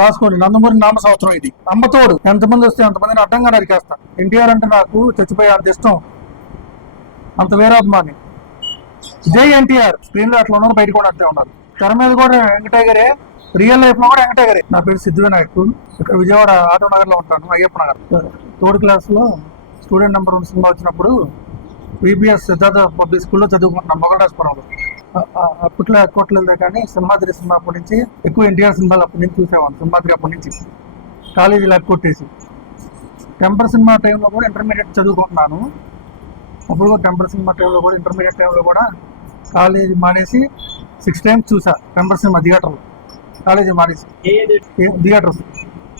రాసుకోండి, నందమూరి నామ సంవత్సరం ఇది. అమ్మతోడు ఎంతమంది వస్తే అంతమందిని అడ్డంగా నరికేస్తా. ఎన్టీఆర్ అంటే నాకు చచ్చిపోయే అంత ఇష్టం, అంత వీరాభిమాని. జై ఎన్టీఆర్. స్క్రీన్ లో అట్లా ఉన్నారు, బయట కూడా అట్లే ఉన్నారు. తెర మీద కూడా వెంకటేగరే, రియల్ లైఫ్ లో కూడా వెంకటేగరే. నా పేరు సిద్ధు వినాయక్, ఇక్కడ విజయవాడ ఆటో నగర్ లో ఉంటాను, అయ్యప్ప నగర్. థర్డ్ క్లాస్ లో స్టూడెంట్ నెంబర్ 1 సినిమా వచ్చినప్పుడు విబిఎస్ సిద్ధార్థ పబ్లిక్ స్కూల్లో చదువుకుంటున్నాను, మొగల్రాజపురంలో. అప్పట్లో ఎక్కట్లేదు కానీ సింహాద్రి సినిమా అప్పటి నుంచి ఎక్కువ ఎన్టీఆర్ సినిమాలు అప్పటి నుంచి చూసేవాను. సింహాద్రి అప్పటి నుంచి కాలేజీలో కొట్టేసి. టెంపర్ సినిమా టైంలో కూడా ఇంటర్మీడియట్ చదువుకుంటున్నాను. అప్పుడు కూడా టెంపర్ సినిమా టైంలో కూడా ఇంటర్మీడియట్ టైంలో కూడా కాలేజీ మానేసి 6 times చూసా టెంపర్ సినిమా థియేటర్లో. కాలేజీ మానేసి థియేటర్స్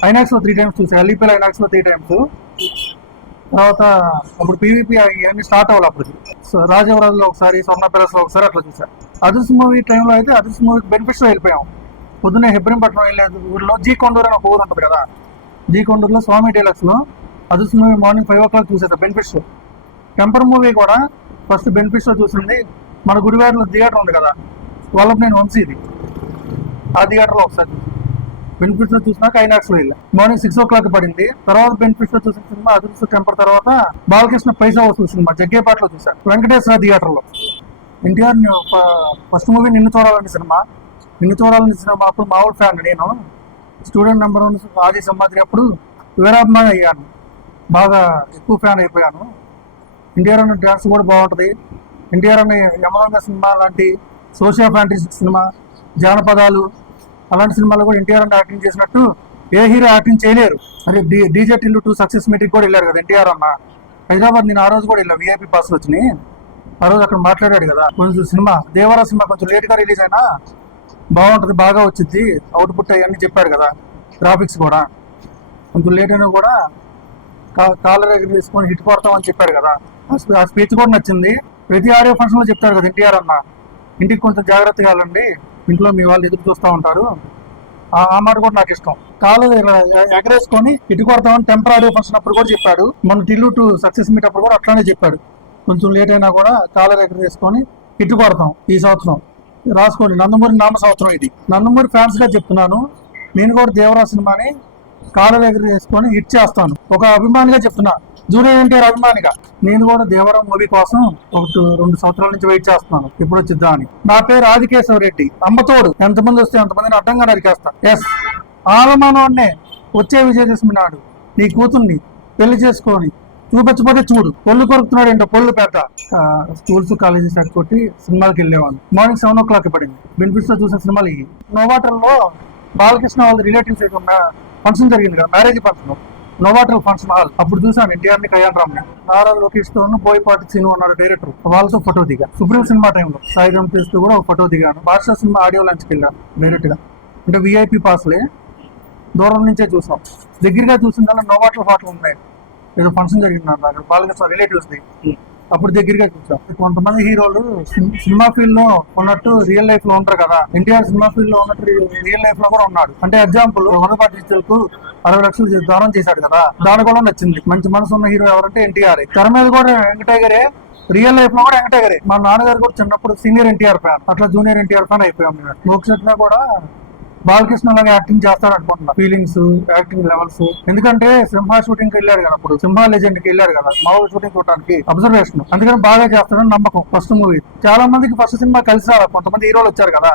ఐనాక్స్లో 3 times చూసా. ఎల్ఈపీలో ఐనాక్స్లో 3 times. తర్వాత అప్పుడు పీవీపీ ఇవన్నీ స్టార్ట్ అవ్వాలి అప్పటికి. సో రాజవరాజులో ఒకసారి, స్వర్ణ ప్యాలెస్లో ఒకసారి అట్లా చూసా. అదృశ్య మూవీ టైంలో అయితే అదృశ్య మూవీకి బెనిఫిట్స్లో వెళ్ళిపోయాం. పొద్దున్నే హెబ్రంపట్నం వెళ్ళేది ఊరిలో జీ కొండూరు అని ఒక ఊరు ఉంటుంది కదా, జీ కొండూరులో స్వామి డీలక్స్లో అదృశ్య మూవీ మార్నింగ్ 5 o'clock చూసేసా బెనిఫిట్స్. టెంపర్ మూవీ కూడా ఫస్ట్ బెనిఫిట్స్లో చూసింది. మన గుడివాడలో థియేటర్ ఉంది కదా, నేను వంశీది, ఆ థియేటర్లో ఒకసారి బెనిఫిట్స్ లో చూసినాక ఐనాక్స్లో వెళ్ళా. మార్నింగ్ 6 o'clock పడింది. తర్వాత బెనిఫిట్స్ లో చూసిన సినిమా అదృశ్య టెంపర్. తర్వాత బాలకృష్ణ పైసా వసూలు సినిమా జగ్గేపాటలో చూసా, వెంకటేశ్వర థియేటర్లో. ఎన్టీఆర్ ఫస్ట్ మూవీ నిన్ను చూడాలని సినిమా. అప్పుడు మామూలు ఫ్యాన్ నేను. స్టూడెంట్ నెంబర్ 1 ఆది సింహాద్రి అప్పుడు వీరాభిమాని అయ్యాను, బాగా ఎక్కువ ఫ్యాన్ అయిపోయాను. ఎన్టీఆర్ అన్న డ్యాన్స్ కూడా బాగుంటుంది. ఎన్టీఆర్ అన్న యమరంగ సినిమా లాంటి సోషల్ ఫ్యాంటసీ సినిమా, జానపదాలు అలాంటి సినిమాలో కూడా ఎన్టీఆర్ అన్న యాక్టింగ్ చేసినట్టు ఏ హీరో యాక్టింగ్ చేయలేరు. అదే డీజే టిల్లు 2 సక్సెస్ మీటింగ్ కూడా వెళ్ళారు కదా ఎన్టీఆర్ అన్న హైదరాబాద్. నేను ఆ రోజు కూడా వెళ్ళా, విఐపీ పాస్లు వచ్చినాయి. ఆ రోజు అక్కడ మాట్లాడాడు కదా. కొంచెం సినిమా దేవరా సినిమా కొంచెం లేట్గా రిలీజ్ అయినా బాగుంటుంది, బాగా వచ్చింది అవుట్పుట్ అవన్నీ చెప్పాడు కదా. గ్రాఫిక్స్ కూడా కొంచెం లేట్ అయినా కూడా కాలర్ ఎగిరి తీసుకొని హిట్ కొడతామని చెప్పాడు కదా. ఆ స్పీచ్ కూడా నచ్చింది. ప్రతి ఆడియో ఫంక్షన్లో చెప్తాడు కదా ఎన్టీఆర్ అన్న, ఇంటికి కొంచెం జాగ్రత్తగా వెళ్ళండి, ఇంట్లో మీ వాళ్ళు ఎదురు చూస్తూ ఉంటారు. ఆ మాట కూడా నాకు ఇష్టం. కాలు ఎగరేసుకొని ఇటు కొడతామని టెంపరీ ఫంక్షన్ అప్పుడు కూడా చెప్పాడు. మన టిల్లు 2 సక్సెస్ మీట్ అప్పుడు కూడా అట్లానే చెప్పాడు. కొంచెం లేట్ అయినా కూడా కాలర్ ఎగరేసుకొని ఇటు కొడతాం ఈ సంవత్సరం. రాసుకోండి, నందమూరి నామ సంవత్సరం ఇది. నందమూరి ఫ్యాన్స్ గా చెప్తున్నాను. నేను కూడా దేవరా సినిమాని కాలర్ ఎగరేసుకొని హిట్ చేస్తాను, ఒక అభిమానిగా చెప్తున్నా, జూనియర్ ఎన్టీఆర్ అభిమానిగా. నేను కూడా దేవరం మూవీ కోసం 1-2 సంవత్సరాల నుంచి వెయిట్ చేస్తున్నాను, ఎప్పుడు వచ్చిద్దా అని. నా పేరు ఆదికేశవ రెడ్డి. అమ్మతోడు ఎంతమంది వస్తే అంతమందిని అడ్డంగా నరికేస్తా. ఎస్, ఆలమానవాడినే వచ్చే విజయదశమి నాడు నీ కూతుర్ని పెళ్లి చేసుకొని చూపించకపోతే చూడు, పొల్లు కొరుకుతున్నాడు ఏంటో, పొల్లు పెద్ద. స్కూల్స్ కాలేజెస్ కొట్టి సినిమాకి వెళ్ళేవాళ్ళు. మార్నింగ్ 7 o'clock పడింది. బెనిఫిట్స్ లో చూసిన సినిమాలు ఇవి. నోవాటర్లో బాలకృష్ణ వాళ్ళ రిలేటివ్స్ ఫంక్షన్ జరిగింది కదా, marriage function, Novotel function hall. అప్పుడు చూసాను ఎన్టీఆర్ ని, కళ్యాణ్ రామ్ ని, నారా లోకేష్ తో, బోయపాటి సీను అన్నాడు డైరెక్టర్, వాళ్ళతో ఫోటో దిగా. సుప్రీం సినిమా టైంలో సాయిధం చేస్తూ కూడా ఒక ఫోటో దిగాను. బాద్షా సినిమా ఆడియో లంచ్కి వెళ్ళాను డైరెక్ట్ గా. అంటే విఐపీ పాస్లే, దూరం నుంచే చూసాం. దగ్గరగా చూసిన దానిలో నోవాటల్ హోటల్ ఉన్నాయి, ఏదో ఫంక్షన్ జరిగింది అన్నారు బాలకృష్ణ రిలేటివ్స్ ది, అప్పుడు దగ్గరగా చూసాం. కొంతమంది హీరోలు సినిమా ఫీల్డ్ లో ఉన్నట్టు రియల్ లైఫ్ లో ఉంటారు కదా. ఎన్టీఆర్ సినిమా ఫీల్డ్ లో ఉన్నట్టు రియల్ లైఫ్ లో కూడా ఉన్నాడు. అంటే ఎగ్జాంపుల్, 100 కు 60 లక్షలు దానం చేశాడు కదా, దాని కూడా నచ్చింది. మంచి మనసు ఉన్న హీరో ఎవరంటే ఎన్టీఆర్. తెర మీద కూడా వెంకటేగరే, రియల్ లైఫ్ లో కూడా వెంకటేగరే. మా నాన్నగారు కూడా చిన్నప్పుడు సీనియర్ ఎన్టీఆర్ ఫ్యాన్, అట్లా జూనియర్ ఎన్టీఆర్ ఫ్యాన్ అయిపోయాం. మోక్షజ్ఞ కూడా బాలకృష్ణ లాగా యాక్టింగ్ చేస్తాడు అనుకుంటున్నా, ఫీలింగ్స్, యాక్టింగ్ లెవెల్స్. ఎందుకంటే సింహా షూటింగ్ కి వెళ్ళాడు కదా, అప్పుడు సింహా లెజెండ్ కి వెళ్ళాడు కదా, మామూలు షూటింగ్ చూడడానికి అబ్జర్వేషన్. అందుకని బాగా చేస్తాడని నమ్మకం. ఫస్ట్ మూవీ చాలా మందికి ఫస్ట్ సినిమా కలిసి కొంతమంది హీరోలు వచ్చారు కదా.